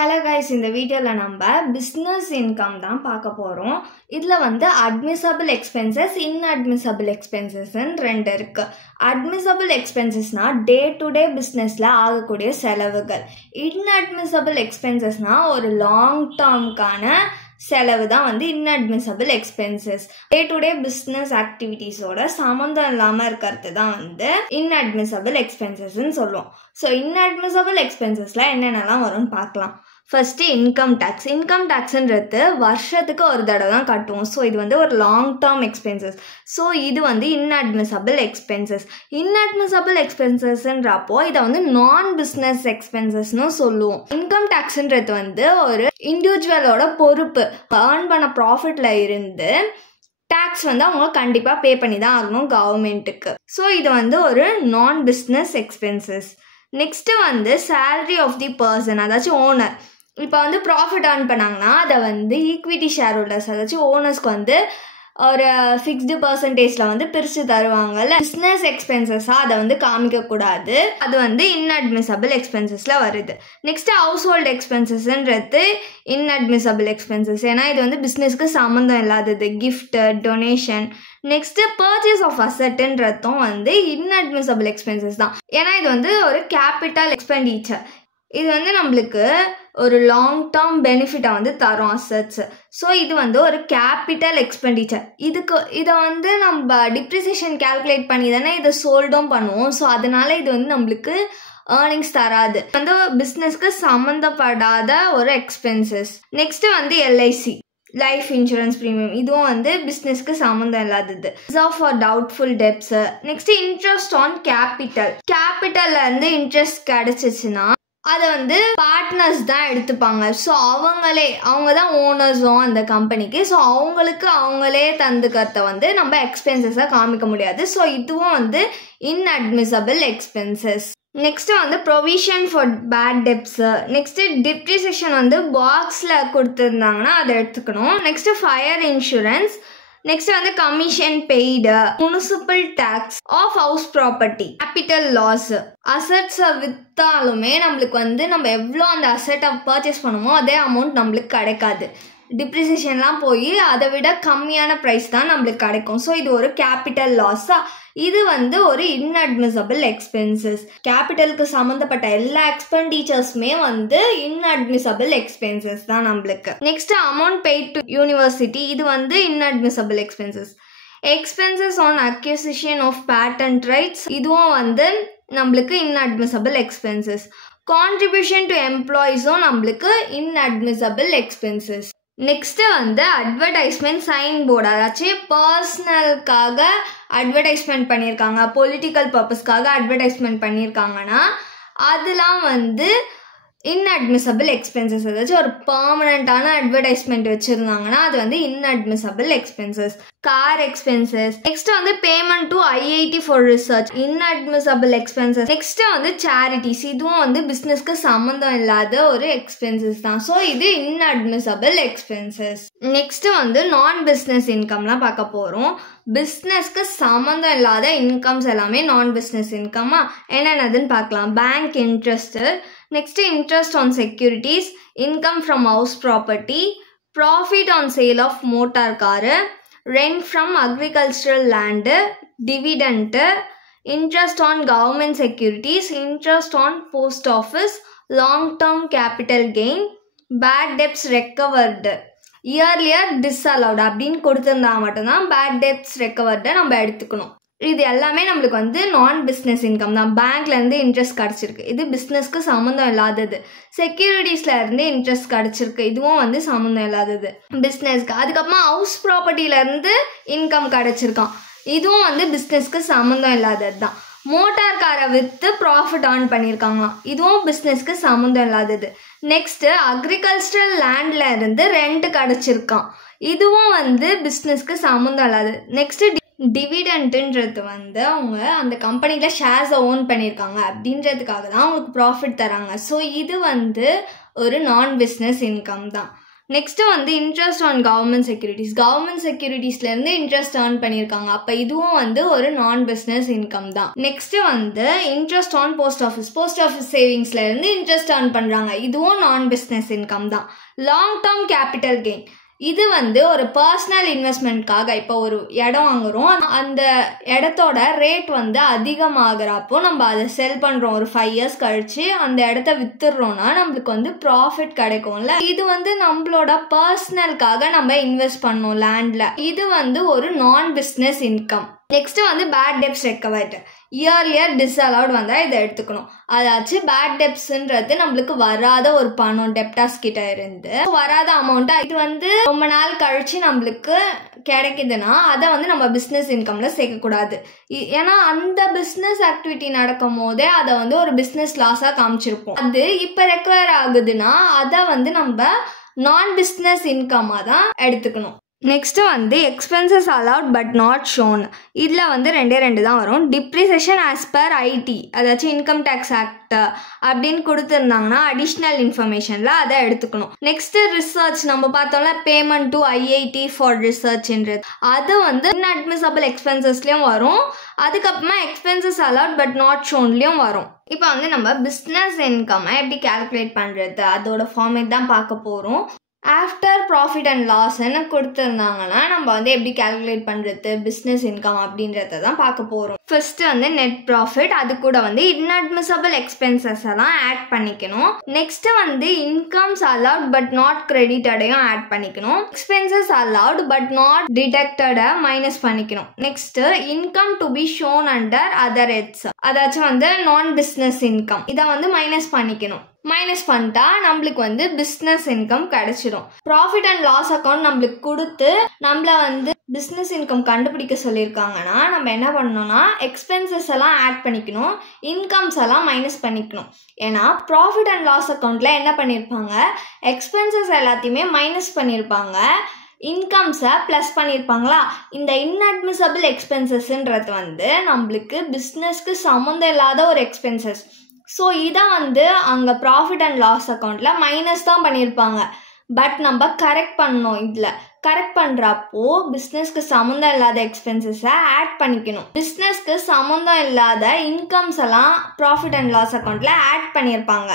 Hello guys, இந்த வீடியோவில் நம்ம பிஸ்னஸ் இன்கம் தான் பார்க்க போகிறோம். இதில் அட்மிசபிள் எக்ஸ்பென்சஸ், இன்அட்மிசபிள் எக்ஸ்பென்சஸ்ன்னு ரெண்டு இருக்குது. அட்மிசபிள் எக்ஸ்பென்சஸ்னால் டே டு டே பிஸ்னஸில் ஆகக்கூடிய செலவுகள். இன்அட்மிசபிள் எக்ஸ்பென்சஸ்னால் ஒரு லாங் டேர்முக்கான செலவு தான் inadmissible expenses. Day to day business ஆக்டிவிட்டீஸோட சம்மந்தம் இல்லாமல் இருக்கிறது தான் இன்அட்மிசபிள் எக்ஸ்பென்சஸ்ன்னு சொல்லுவோம். ஸோ இன்அட்மிசபிள் எக்ஸ்பென்சஸில் என்னென்னலாம் வரும்னு பார்க்கலாம். First income tax. இன்கம் டேக்ஸ்ன்றது வருஷத்துக்கு ஒரு தடவை தான் கட்டுவோம். ஸோ இது ஒரு லாங் டேர்ம் எக்ஸ்பென்சஸ். ஸோ இது இன்அட்மிசபிள் எக்ஸ்பென்சஸ். இன்அட்மிசபிள் எக்ஸ்பென்சஸ்ன்றப்போ இதை நான் பிஸ்னஸ் எக்ஸ்பென்சஸ்னு சொல்லுவோம். இன்கம் டேக்ஸ்ன்றது ஒரு இண்டிவிஜுவலோட பொறுப்பு. ஏர்ன் பண்ண ப்ராஃபிட்ல இருந்து டேக்ஸ் அவங்க கண்டிப்பாக பே பண்ணி தான் ஆகணும் கவர்மெண்ட்டுக்கு. ஸோ இது ஒரு non business expenses. Next salary of the person, அதாச்சும் ஓனர். இப்போ ப்ராஃபிட் ஏர்ன் பண்ணாங்கன்னா அதை ஈக்விட்டி ஷேர் ஹோல்டர்ஸ், அதாச்சும் ஓனர்ஸ்க்கு ஒரு ஃபிக்ஸ்டு பர்சன்டேஜில் பிரித்து தருவாங்கல்ல. பிஸ்னஸ் எக்ஸ்பென்சஸாக அதை காமிக்கக்கூடாது. அது இன்அட்மிசபிள் எக்ஸ்பென்சஸில் வருது. நெக்ஸ்ட்டு ஹவுஸ் ஹோல்டு எக்ஸ்பென்சஸ்ன்றது இன்அட்மிசபிள் எக்ஸ்பென்சஸ். ஏன்னா இது பிஸ்னஸ்க்கு சம்மந்தம் இல்லாதது. Gift, donation. Next purchase of அசட்டுன்றதும் இன்அட்மிசபிள் எக்ஸ்பென்சஸ் தான். ஏன்னா இது ஒரு கேபிட்டல் எக்ஸ்பெண்டிச்சர். இது நம்மளுக்கு ஒரு லாங் டேர்ம் பெனிஃபிட்டை தரும் அசட்ஸ். ஸோ இது ஒரு கேபிட்டல் எக்ஸ்பெண்டிச்சர். இதை நம்ம டிப்ரிசியேஷன் கால்குலேட் பண்ணி தானே இதை சோல்டும் பண்ணுவோம். ஸோ அதனால இது நம்மளுக்கு ஏர்னிங்ஸ் தராது. பிஸ்னஸ்க்கு சம்மந்தப்படாத ஒரு expenses. Next LIC, life insurance premium. இதுவும் பிஸ்னஸ்க்கு சம்மந்தம் இல்லாதது. For doubtful debts. Next interest on capital. கேபிட்டல்ல இருந்து இன்ட்ரெஸ்ட் கிடைச்சிச்சுன்னா அதை பார்ட்னர்ஸ் தான் எடுத்துப்பாங்க. ஸோ அவங்க தான் ஓனர்ஸும் அந்த கம்பெனிக்கு. ஸோ அவங்களே தந்துக்கிறத நம்ம எக்ஸ்பென்சஸாக காமிக்க முடியாது. ஸோ இதுவும் inadmissible expenses. Next provision for bad debts. Next depreciation பாக்ஸில் கொடுத்துருந்தாங்கன்னா அதை எடுத்துக்கணும். Next fire insurance. Next commission paid, municipal tax of house property, capital loss. அசட்ஸை விற்றாலுமே நம்மளுக்கு நம்ம எவ்வளோ அந்த அசட்டை பர்ச்சேஸ் பண்ணுமோ அதே அமௌண்ட் நம்மளுக்கு கிடைக்காது. டிப்ரிசியேஷன்லாம் போய் அதை விட கம்மியான ப்ரைஸ் தான் நம்மளுக்கு கிடைக்கும். ஸோ இது ஒரு கேபிட்டல் லாஸாக. இது ஒரு இன்அட்மிசபிள் எக்ஸ்பென்சஸ். கேபிட்டலுக்கு சம்மந்தப்பட்ட எல்லா எக்ஸ்பெண்டிச்சர்ஸுமே இன்அட்மிசபிள் எக்ஸ்பென்சஸ் தான் நம்மளுக்கு. Next amount paid to university. இது inadmissible expenses. Expenses on acquisition of patent rights. இதுவும் நம்மளுக்கு இன்அட்மிசபிள் எக்ஸ்பென்சஸ். கான்ட்ரிபியூஷன் டு எம்ப்ளாயிஸும் நம்மளுக்கு inadmissible expenses. Next advertisement sign board, அதாச்சும் பர்சனலுக்காக அட்வர்டைஸ்மெண்ட் பண்ணியிருக்காங்க, பொலிட்டிக்கல் பர்பஸ்க்காக அட்வர்டைஸ்மெண்ட் பண்ணியிருக்காங்கன்னா அதெல்லாம் இன்அட்மிசபிள் எக்ஸ்பென்சஸ். அதாச்சும் ஒரு பர்மனண்டான அட்வர்டைஸ்மெண்ட் வச்சுருந்தாங்கன்னா அது inadmissible expenses. Car expenses. Next payment to IIT for research, inadmissible expenses. Next charities. இதுவும் பிஸ்னஸ்க்கு சம்மந்தம் இல்லாத ஒரு எக்ஸ்பென்சஸ் தான். ஸோ இது இன்அட்மிசபிள் எக்ஸ்பென்சஸ். நெக்ஸ்ட் நான் பிஸ்னஸ் இன்கம்லாம் பார்க்க போகிறோம். பிஸ்னஸ்க்கு சம்மந்தம் இல்லாத இன்கம்ஸ் எல்லாமே நான் பிஸ்னஸ் இன்கம்மா என்னென்னதுன்னு பார்க்கலாம். Bank interest. Next, interest on securities, income from house property, profit on sale of motor car, rent from agricultural land, dividend, interest on government securities, interest on post office, long-term capital gain, bad debts recovered. Earlier disallowed அப்படின்னு கொடுத்திருந்தா மட்டும்தான் bad debts recovered நம்ம எடுத்துக்கணும். இது எல்லாமே நம்மளுக்கு நான் business income தான். பேங்க்லேருந்து இன்ட்ரெஸ்ட் கிடச்சிருக்கு, இது பிஸ்னஸ்க்கு சம்மந்தம் இல்லாதது. செக்யூரிட்டிஸ்லேருந்து இன்ட்ரெஸ்ட் கிடச்சிருக்கு, இதுவும் சம்மந்தம் இல்லாதது பிஸ்னஸ்க்கு. அதுக்கப்புறமா ஹவுஸ் ப்ராப்பர்ட்டியிலேருந்து இன்கம் கிடச்சிருக்கான், இதுவும் பிஸ்னஸ்க்கு சம்மந்தம் இல்லாதது தான். மோட்டார் காரை விற்று ப்ராஃபிட் ஏர்ன் பண்ணியிருக்காங்களாம், இதுவும் பிஸ்னஸ்க்கு சம்மந்தம் இல்லாதது. நெக்ஸ்ட்டு அக்ரிகல்ச்சரல் லேண்டில் இருந்து ரெண்ட் கிடச்சிருக்கான், இதுவும் பிஸ்னஸ்க்கு சம்மந்தம் இல்லாதது. நெக்ஸ்ட்டு டிவிடெண்ட்ன்றது அவங்க அந்த கம்பெனியில் ஷேர்ஸை ஓன் பண்ணியிருக்காங்க அப்படின்றதுக்காக தான் அவங்களுக்கு ப்ராஃபிட் தராங்க. ஸோ இது ஒரு நான் பிஸ்னஸ் இன்கம் தான். நெக்ஸ்ட் வந்து இன்ட்ரெஸ்ட் ஆன் கவர்மெண்ட் செக்யூரிட்டிஸ்ல இருந்து இன்ட்ரெஸ்ட் ஏர்ன் பண்ணியிருக்காங்க. அப்ப இதுவும் வந்து ஒரு நான் பிசினஸ் இன்கம் தான். நெக்ஸ்ட் வந்து இன்ட்ரெஸ்ட் ஆன் போஸ்ட் ஆஃபீஸ் சேவிங்ஸ்ல இருந்து இன்ட்ரெஸ்ட் ஏர்ன் பண்றாங்க. இதுவும் நான் பிசினஸ் இன்கம் தான். லாங் டேர்ம் கேபிட்டல் கெயின், இது வந்து ஒரு பர்சனல் இன்வெஸ்ட்மெண்ட்காக, இப்போ ஒரு இடம் வாங்குறோம், அந்த இடத்தோட ரேட் வந்து அதிகமாகிறப்போ நம்ம அதை செல் பண்றோம். ஒரு 5 years கழிச்சு அந்த இடத்த வித்துடுறோம்னா நம்மளுக்கு வந்து ப்ராஃபிட் கிடைக்கும்ல. இது வந்து நம்மளோட பர்சனலுக்காக நம்ம இன்வெஸ்ட் பண்ணோம் லேண்ட்ல. இது வந்து ஒரு நான் பிசினஸ் இன்கம். நெக்ஸ்ட் வந்து bad debts recovered, year disallowed வந்தால் இதை எடுத்துக்கணும். அதாச்சும் பேட் டெப்ஸ்ன்றது நம்மளுக்கு வராத ஒரு பணம், டெப்டாஸ் கிட்ட இருந்து வராத அமௌண்ட்டா இது வந்து ரொம்ப நாள் கழிச்சு நம்மளுக்கு கிடைக்குதுன்னா அதை வந்து நம்ம பிஸ்னஸ் இன்கம்ல சேர்க்கக்கூடாது. ஏன்னா அந்த பிஸ்னஸ் ஆக்டிவிட்டி நடக்கும் போதே அதை வந்து ஒரு பிஸ்னஸ் லாஸாக காமிச்சிருப்போம். அது இப்போ ரெக்கவர் ஆகுதுன்னா அதை வந்து நம்ம நான் பிஸ்னஸ் இன்கமாக தான் எடுத்துக்கணும். நெக்ஸ்ட் வந்து expenses allowed but not shown, இதில் வந்து ரெண்டே தான் வரும். டிப்ரிசியேஷன் ஆஸ் பர் ஐடி, அதாச்சும் இன்கம் டேக்ஸ் ஆக்ட் அப்படின்னு கொடுத்துருந்தாங்கன்னா அடிஷ்னல் இன்ஃபர்மேஷனில் அதை எடுத்துக்கணும். நெக்ஸ்ட் ரிசர்ச், நம்ம பார்த்தோம்ல பேமெண்ட் டு ஐஐடி ஃபார் ரிசர்ச்ன்றது, அது வந்து இன்அட்மிசபிள் எக்ஸ்பென்சஸ்லேயும் வரும். அதுக்கப்புறமா எக்ஸ்பென்சஸ் அலவுட் பட் நாட் ஷோன்லேயும் வரும். இப்போ வந்து நம்ம பிஸ்னஸ் இன்கம்மை எப்படி கால்குலேட் பண்ணுறது அதோட ஃபார்மேட் தான் பார்க்க போகிறோம். ஆஃப்டர் ப்ராஃபிட் அண்ட் லாஸ்ன்னு கொடுத்துருந்தாங்கன்னா நம்ம வந்து எப்படி கால்குலேட் பண்ணுறது பிஸ்னஸ் இன்கம் அப்படின்றத தான் பார்க்க போகிறோம். ஃபர்ஸ்ட் வந்து நெட் ப்ராஃபிட், அது கூட வந்து இன்அட்மிசபிள் எக்ஸ்பென்சஸ் எல்லாம் ஆட் பண்ணிக்கணும். நெக்ஸ்ட் வந்து இன்கம்ஸ் அலவுட் பட் நாட் கிரெடிட்டடையும் ஆட் பண்ணிக்கணும். எக்ஸ்பென்சஸ் அலவுட் பட் நாட் டிடக்டடை மைனஸ் பண்ணிக்கணும். Next income to be shown under other heads, அதாச்சும் வந்து நான் பிஸ்னஸ் இன்கம், இதை வந்து மைனஸ் பண்ணிக்கணும். மைனஸ் பண்ணிட்டா நம்மளுக்கு வந்து பிஸ்னஸ் இன்கம் கிடைச்சிடும். ப்ராஃபிட் அண்ட் லாஸ் அக்கௌண்ட் நம்மளுக்கு கொடுத்து நம்மள வந்து பிஸ்னஸ் இன்கம் கண்டுபிடிக்க சொல்லியிருக்காங்கன்னா நம்ம என்ன பண்ணணும்னா எக்ஸ்பென்சஸ் எல்லாம் ஆட் பண்ணிக்கணும், இன்கம்ஸ் எல்லாம் மைனஸ் பண்ணிக்கணும். ஏன்னா ப்ராஃபிட் அண்ட் லாஸ் அக்கௌண்ட்டில் என்ன பண்ணியிருப்பாங்க, எக்ஸ்பென்சஸ் எல்லாத்தையுமே மைனஸ் பண்ணியிருப்பாங்க, இன்கம்ஸை ப்ளஸ் பண்ணியிருப்பாங்களா. இந்த இன்அட்மிசபிள் எக்ஸ்பென்சஸ்ன்றது வந்து நம்மளுக்கு பிஸ்னஸ்க்கு சம்மந்தம் இல்லாத ஒரு எக்ஸ்பென்சஸ். ஸோ இதை வந்து அங்கே ப்ராஃபிட் அண்ட் லாஸ் அக்கௌண்ட்டில் மைனஸ் தான் பண்ணியிருப்பாங்க. பட் நம்ம கரெக்ட் பண்ணணும். இதில் கரெக்ட் பண்ணுறப்போ பிஸ்னஸ்க்கு சம்மந்தம் இல்லாத எக்ஸ்பென்சஸை ஆட் பண்ணிக்கணும். பிஸ்னஸ்க்கு சம்மந்தம் இல்லாத இன்கம்ஸ் எல்லாம் ப்ராஃபிட் அண்ட் லாஸ் அக்கௌண்ட்டில் ஆட் பண்ணியிருப்பாங்க.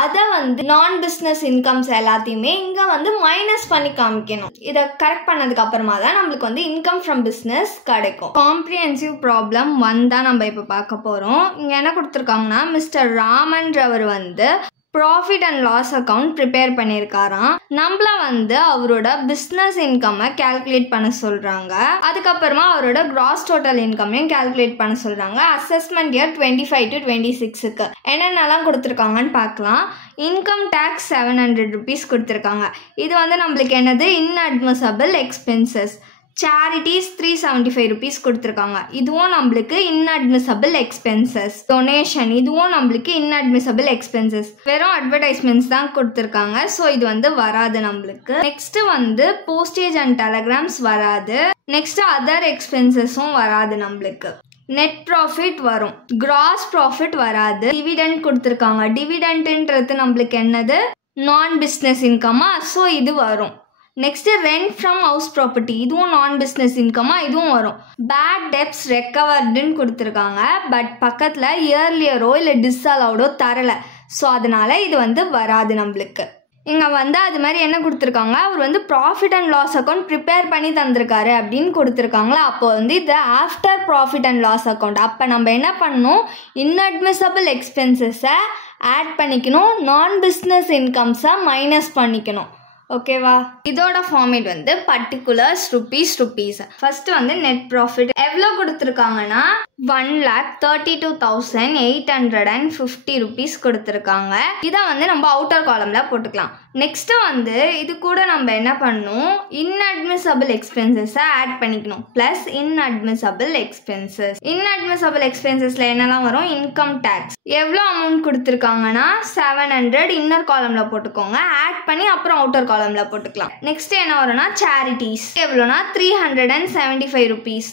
அதை வந்து நான் பிஸ்னஸ் இன்கம்ஸ் எல்லாத்தையுமே இங்கே வந்து மைனஸ் பண்ணி காமிக்கணும். இதை கரெக்ட் பண்ணதுக்கு அப்புறமா தான் நம்மளுக்கு வந்து இன்கம் ஃப்ரம் பிஸ்னஸ் கிடைக்கும். காம்ப்ரிஹென்சிவ் ப்ராப்ளம் 1 தான் நம்ம இப்போ பார்க்க போகிறோம். இங்கே என்ன கொடுத்துருக்காங்கன்னா மிஸ்டர் ராமன்றவர் வந்து profit and loss account prepare பண்ணியிருக்காராம். நம்மள வந்து அவரோட பிஸ்னஸ் இன்கம்மை கால்குலேட் பண்ண சொல்கிறாங்க. அதுக்கப்புறமா அவரோட கிராஸ் டோட்டல் இன்கம்மையும் கால்குலேட் பண்ண சொல்கிறாங்க. அசஸ்மெண்ட் இயர் 25 to 26க்கு என்னென்னலாம் கொடுத்துருக்காங்கன்னு பார்க்கலாம். இன்கம் டேக்ஸ் 700 rupees கொடுத்துருக்காங்க. இது வந்து நம்மளுக்கு என்னது இன்அட்மிசபிள் எக்ஸ்பென்சஸ். சேரிட்டிஸ் 375 rupees கொடுத்துருக்காங்க. இதுவும் நம்மளுக்கு இன்அட்மிசபிள் எக்ஸ்பென்சஸ். டொனேஷன், இதுவும் நம்மளுக்கு இன்அட்மிசபிள் எக்ஸ்பென்சஸ். வெறும் அட்வர்டைஸ்மெண்ட்ஸ் தான் கொடுத்துருக்காங்க. ஸோ இது வந்து வராது நம்மளுக்கு. நெக்ஸ்ட் வந்து போஸ்டேஜ் அண்ட் டெலகிராம்ஸ் வராது. நெக்ஸ்ட் அதர் எக்ஸ்பென்சஸும் வராது நம்மளுக்கு. நெட் ப்ராஃபிட் வரும், கிராஸ் ப்ராஃபிட் வராது. டிவிடெண்ட் கொடுத்துருக்காங்க. டிவிடெண்ட்ன்றது நம்மளுக்கு என்னது நான் பிஸ்னஸ் இன்கமா, ஸோ இது வரும். Next rent from house property, இதுவும் நான் பிஸ்னஸ் இன்கமா, இதுவும் வரும். பேட் டெப்ஸ் ரெக்கவர்டுன்னு கொடுத்துருக்காங்க. பட் பக்கத்தில் இயர்லியரோ இல்லை டிஸ்அலவுடோ தரலை. ஸோ அதனால இது வந்து வராது நம்மளுக்கு. இங்கே வந்து அது மாதிரி என்ன கொடுத்துருக்காங்க, அவர் வந்து profit and loss account prepare பண்ணி தந்திருக்காரு அப்படின்னு கொடுத்துருக்காங்களா. அப்போ வந்து இது after profit and loss account. அப்போ நம்ம என்ன பண்ணணும், இன்அட்மிசபிள் எக்ஸ்பென்சஸை ஆட் பண்ணிக்கணும், நான் பிஸ்னஸ் இன்கம்ஸை மைனஸ் பண்ணிக்கணும். ஓகேவா. இதோட ஃபார்மேட் வந்து பர்டிகுலர்ஸ் rupees. ஃபர்ஸ்ட் வந்து நெட் ப்ராஃபிட் எவ்வளோ கொடுத்துருக்காங்கன்னா 1,32,850 rupees கொடுத்துருக்காங்க. இதை வந்து நம்ம அவுட்டர் காலம்ல போட்டுக்கலாம். நெக்ஸ்ட் வந்து இது கூட நம்ம என்ன பண்ணணும், இன்அட்மிசபிள் எக்ஸ்பென்சஸை ஆட் பண்ணிக்கணும். Plus inadmissible expenses. இன்அட்மிசபிள் எக்ஸ்பென்சஸ்ல என்னெல்லாம் வரும், இன்கம் டேக்ஸ் எவ்வளோ அமௌண்ட் கொடுத்துருக்காங்கன்னா 700 இன்னர் காலம்ல போட்டுக்கோங்க. ஆட் பண்ணி அப்புறம் அவுட்டர் காலம்ல போட்டுக்கலாம். நெக்ஸ்ட் என்ன வரும்னா சேரிட்டிஸ் எவ்வளோனா 375 rupees.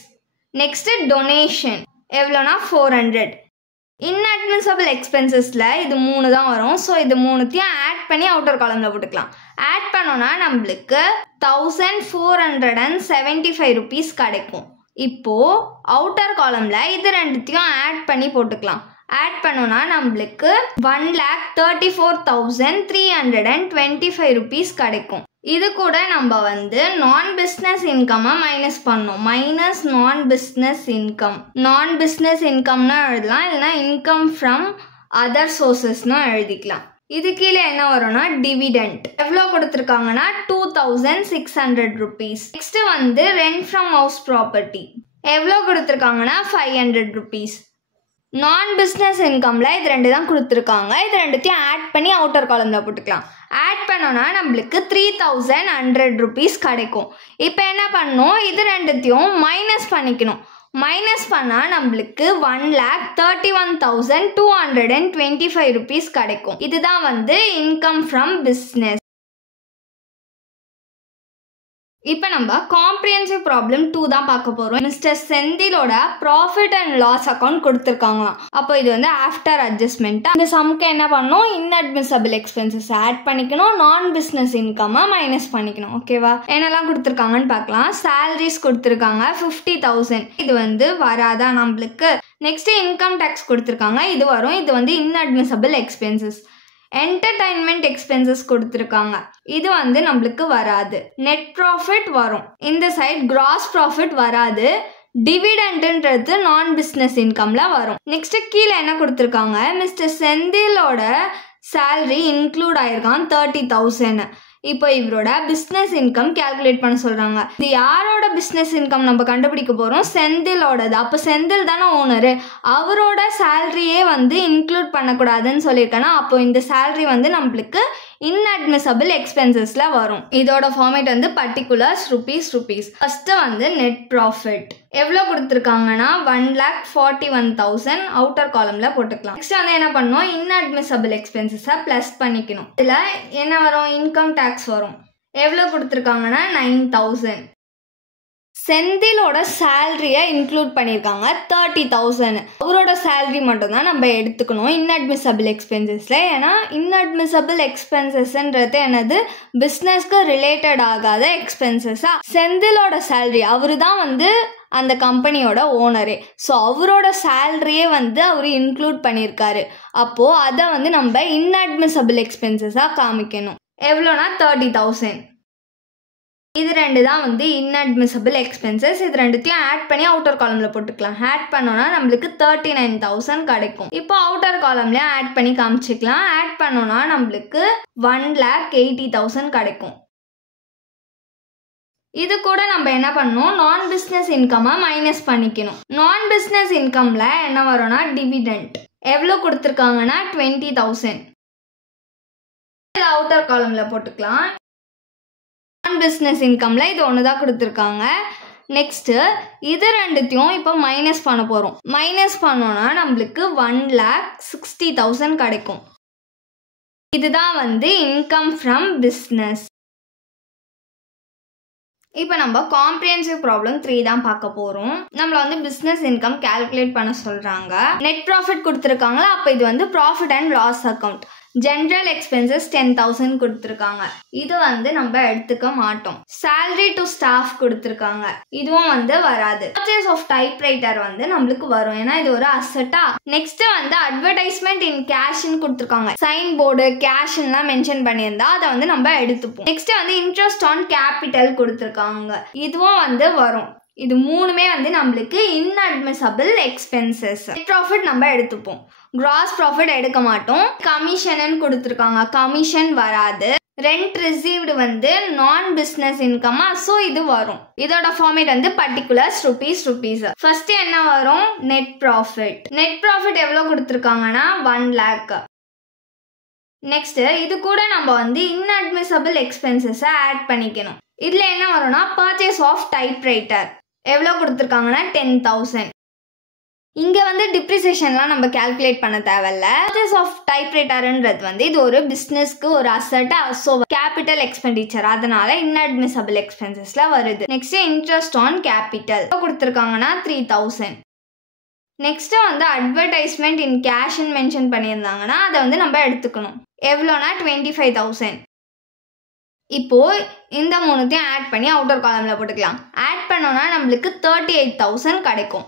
நெக்ஸ்ட் டொனேஷன் எவ்வளோனா 400. இன்அட்மிசபிள் எக்ஸ்பென்சஸில் இது 3 தான் வரும். ஸோ இது 3த்தையும் ஆட் பண்ணி அவுட்டர் காலமில் போட்டுக்கலாம். ஆட் பண்ணோன்னா நம்மளுக்கு 1475 rupees கிடைக்கும். இப்போது அவுட்டர் காலமில் இது ரெண்டுத்தையும் ஆட் பண்ணி போட்டுக்கலாம். ஆட் பண்ணோன்னா நம்மளுக்கு 1,34,325 rupees கிடைக்கும். இது கூட நம்ம வந்து நான் பிஸ்னஸ் இன்கம்மை மைனஸ் பண்ணோம். மைனஸ் நான் பிஸ்னஸ் இன்கம். நான் பிஸ்னஸ் இன்கம்னா எழுதலாம், இல்லைனா இன்கம் ஃப்ரம் அதர் சோர்சஸ்னு எழுதிக்கலாம். இது கீழே என்ன வரும்னா டிவிடெண்ட். எவ்வளோ கொடுத்துருக்காங்கன்னா 2,600 rupees. நெக்ஸ்ட் வந்து ரெண்ட் ஃப்ரம் ஹவுஸ் ப்ராப்பர்ட்டி எவ்வளோ கொடுத்துருக்காங்கன்னா 500 rupees. நான் பிஸ்னஸ் இன்கமில் இது ரெண்டு தான் கொடுத்துருக்காங்க. இது ரெண்டுத்தையும் ஆட் பண்ணி அவுட்டர் காலமில் போட்டுக்கலாம். ஆட் பண்ணோன்னா நம்மளுக்கு 3,100 rupees கிடைக்கும். இப்போ என்ன பண்ணணும், இது ரெண்டுத்தையும் மைனஸ் பண்ணிக்கணும். மைனஸ் பண்ணால் நம்மளுக்கு 1,31,225 rupees கிடைக்கும். இதுதான் வந்து இன்கம் ஃப்ரம் பிஸ்னஸ். இப்போ நம்ம காம்ப்ரிஹென்சிவ் ப்ராப்ளம் 2 தான் பார்க்க போகிறோம். மிஸ்டர் செந்திலோட ப்ராஃபிட் அண்ட் லாஸ் அக்கௌண்ட் கொடுத்துருக்காங்களாம். அப்போ இது வந்து ஆஃப்டர் அட்ஜஸ்ட்மெண்ட். இந்த சம்க்கு என்ன பண்ணணும், இன்அட்மிசபிள் எக்ஸ்பென்சஸ் ஆட் பண்ணிக்கணும், நான் பிஸ்னஸ் இன்கம்மை மைனஸ் பண்ணிக்கணும். ஓகேவா? என்னெல்லாம் கொடுத்துருக்காங்கன்னு பார்க்கலாம். சேலரிஸ் கொடுத்துருக்காங்க 50,000. இது வந்து வராதா நம்மளுக்கு. நெக்ஸ்ட் இன்கம் டேக்ஸ் கொடுத்துருக்காங்க, இது வரும். இது வந்து இன்அட்மிசபிள் எக்ஸ்பென்சஸ். என்டர்டைன்மெண்ட் எக்ஸ்பென்சஸ் கொடுத்துருக்காங்க, இது வந்து நம்மளுக்கு வராது. நெட் ப்ராஃபிட் வரும். இந்த சைட் கிராஸ் ப்ராஃபிட் வராது. டிவிடெண்ட்ன்றது நான் பிஸ்னஸ் இன்கம்ல வரும். நெக்ஸ்ட் கீழே என்ன கொடுத்துருக்காங்க, மிஸ்டர் செந்திலோட சேலரி இன்க்ளூட் ஆயிருக்கான் 30,000. இப்போ இவரோட பிஸ்னஸ் இன்கம் கேல்குலேட் பண்ண சொல்கிறாங்க. இது யாரோட பிஸ்னஸ் இன்கம் நம்ம கண்டுபிடிக்க போகிறோம், செந்திலோடது. அப்போ செந்தில் தானே ஓனரு, அவரோட சேலரியே வந்து இன்க்ளூட் பண்ணக்கூடாதுன்னு சொல்லியிருக்கேன்னா அப்போ இந்த சேலரி வந்து நம்மளுக்கு இன்அட்மிசபிள் எக்ஸ்பென்சஸில் வரும். இதோட ஃபார்மேட் வந்து பர்டிகுலர்ஸ் rupees. ஃபஸ்ட்டு வந்து நெட் ப்ராஃபிட் எவ்வளோ கொடுத்துருக்காங்கன்னா 1,41,000 அவுட்டர் காலமில் போட்டுக்கலாம். நெக்ஸ்ட் வந்து என்ன பண்ணணும், இன்அட்மிசபிள் எக்ஸ்பென்சஸை ப்ளஸ் பண்ணிக்கணும். இதில் என்ன வரும், இன்கம் டேக்ஸ் வரும். எவ்வளோ கொடுத்துருக்காங்கன்னா 9,000. செந்திலோட சேலரியை இன்க்ளூட் பண்ணியிருக்காங்க 30,000. அவரோட சேலரி மட்டும்தான் நம்ம எடுத்துக்கணும் இன்அட்மிசபிள் எக்ஸ்பென்சஸில். ஏன்னா இன்அட்மிசபிள் எக்ஸ்பென்சஸ்ன்றது என்னது, பிஸ்னஸ்க்கு ரிலேட்டட் ஆகாத எக்ஸ்பென்சஸா. செந்திலோட சேலரி, அவரு தான் வந்து அந்த கம்பெனியோட ஓனரே. ஸோ அவரோட சேலரியே வந்து அவர் இன்க்ளூட் பண்ணியிருக்காரு. அப்போது அதை வந்து நம்ம இன்அட்மிசபிள் எக்ஸ்பென்சஸாக காமிக்கணும். எவ்வளோனா 30,000. இது ரெண்டு தான் வந்து இன்அட்மிசபிள் எக்ஸ்பென்சஸ். இது ரெண்டுத்தையும் ஆட் பண்ணி அவுட்டர் காலமில் போட்டுக்கலாம். ஆட் பண்ணோன்னா நம்மளுக்கு 39,000 கிடைக்கும். இப்போ அவுட்டர் காலம்லேயே ஆட் பண்ணி காமிச்சிக்கலாம். ஆட் பண்ணோன்னா நம்மளுக்கு 1,80,000 கிடைக்கும். இது கூட நம்ம என்ன பண்ணணும், நான் பிஸ்னஸ் இன்கம்மை மைனஸ் பண்ணிக்கணும். நான் பிஸ்னஸ் இன்கமில் என்ன வரும்னா டிவிடெண்ட். எவ்வளோ கொடுத்துருக்காங்கன்னா 20,000. அவுட்டர் காலமில் போட்டுக்கலாம். நான் பிஸ்னஸ் இன்கமில் இது ஒன்று தான் கொடுத்துருக்காங்க. நெக்ஸ்ட்டு இது ரெண்டுத்தையும் இப்போ மைனஸ் பண்ண போகிறோம். மைனஸ் பண்ணோன்னா நம்மளுக்கு 1,60,000 கிடைக்கும். இதுதான் வந்து இன்கம் ஃப்ரம் பிஸ்னஸ். இப்போ நம்ம காம்ப்ரிஹென்சிவ் ப்ராப்ளம் 3 தான் பார்க்க போகிறோம். நம்மளை வந்து பிஸ்னஸ் இன்கம் கேல்குலேட் பண்ண சொல்கிறாங்க. நெட் ப்ராஃபிட் கொடுத்துருக்காங்களா, அப்போ இது வந்து profit and loss account. General expenses 10,000 கொடுத்துருக்காங்க, இது வந்து நம்ம எடுத்துக்க மாட்டோம். சேலரி டு ஸ்டாஃப் கொடுத்துருக்காங்க, இதுவும் வந்து வராது. பர்ச்சேஸ் ஆஃப் டைப்ரைட்டர் வந்து நம்மளுக்கு வரும், ஏன்னா இது ஒரு அசட்டா. நெக்ஸ்ட் வந்து அட்வர்டைஸ்மெண்ட் இன் கேஷ்னு கொடுத்துருக்காங்க. சைன் போர்டு கேஷ்லாம் மென்ஷன் பண்ணியிருந்தா அதை வந்து நம்ம எடுத்துப்போம். நெக்ஸ்ட் வந்து இன்ட்ரெஸ்ட் ஆன் கேபிட்டல் கொடுத்துருக்காங்க, இதுவும் வந்து வரும். இது மூணுமே வந்து நம்மளுக்கு இன்அட்மிசபிள் எக்ஸ்பென்சஸ். நெட் ப்ராஃபிட் நம்ம எடுத்துப்போம், கிராஸ் ப்ராஃபிட் எடுக்க மாட்டோம். கமிஷன் கொடுத்துருக்காங்க, கமிஷன் வராது. ரெண்ட் ரிசீவ்டு வந்து நான் பிஸ்னஸ் இன்கம்மா, ஸோ இது வரும். இதோட ஃபார்மேட் வந்து பர்டிகுலர்ஸ் rupees. ஃபர்ஸ்ட் என்ன வரும், நெட் ப்ராஃபிட். நெட் ப்ராஃபிட் எவ்வளோ கொடுத்துருக்காங்கன்னா 1 lakh. நெக்ஸ்ட் இது கூட நம்ம வந்து இன்அட்மிசபிள் எக்ஸ்பென்சஸை ஆட் பண்ணிக்கணும். இதில் என்ன வரும்னா பர்ச்சேஸ் ஆஃப் டைப்ரைட்டர் எவ்வளோ கொடுத்துருக்காங்கன்னா 10,000. இங்கே வந்து டிப்ரிசியேஷன்லாம் நம்ம கேல்குலேட் பண்ண தேவையில்ல. பர்ச்சேஸ் ஆஃப் டைப்ரைட்டர்ன்றது வந்து இது ஒரு பிஸ்னஸ்க்கு ஒரு அசட்டா, ஸோ கேபிட்டல் எக்ஸ்பெண்டிச்சர், அதனால இன்அட்மிசபிள் எக்ஸ்பென்சஸில் வருது. நெக்ஸ்ட் இன்ட்ரெஸ்ட் ஆன் கேபிட்டல் கொடுத்துருக்காங்கன்னா 3,000. நெக்ஸ்ட் வந்து அட்வர்டைஸ்மெண்ட் இன் கேஷ்ன்னு மென்ஷன் பண்ணியிருந்தாங்கன்னா அதை வந்து நம்ம எடுத்துக்கணும். எவ்வளோனா 25,000. இப்போ இந்த மூணுத்தையும் ஆட் பண்ணி அவுட்டர் காலமில் போட்டுக்கலாம். ஆட் பண்ணோன்னா நம்மளுக்கு 38,000 கிடைக்கும்.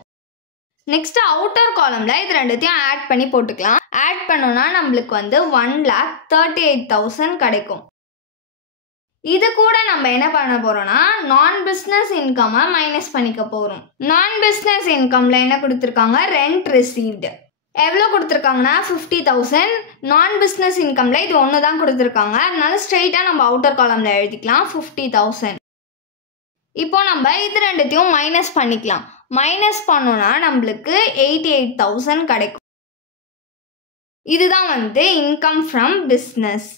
நெக்ஸ்ட் அவுட்டர் காலமில் இது ரெண்டுத்தையும் ஆட் பண்ணி போட்டுக்கலாம். ஆட் பண்ணோன்னா நம்மளுக்கு வந்து 1,38,000 கிடைக்கும். இது கூட நம்ம என்ன பண்ண போகிறோம்னா நான் பிஸ்னஸ் இன்கம்மை மைனஸ் பண்ணிக்க போகிறோம். நான் பிஸ்னஸ் இன்கமில் என்ன கொடுத்துருக்காங்க, ரெண்ட் ரிசீவ்டு எவ்வளோ கொடுத்துருக்காங்கன்னா 50,000. நான் பிஸ்னஸ் இன்கமில் இது ஒன்று தான் கொடுத்துருக்காங்க. அதனால ஸ்ட்ரெயிட்டாக நம்ம அவுட்டர் காலமில் எழுதிக்கலாம் 50,000. இப்போ நம்ம இது ரெண்டுத்தையும் மைனஸ் பண்ணிக்கலாம். மைனஸ் பண்ணோன்னா நம்மளுக்கு 88,000 கிடைக்கும். இதுதான் வந்து இன்கம் ஃப்ரம் பிஸ்னஸ்.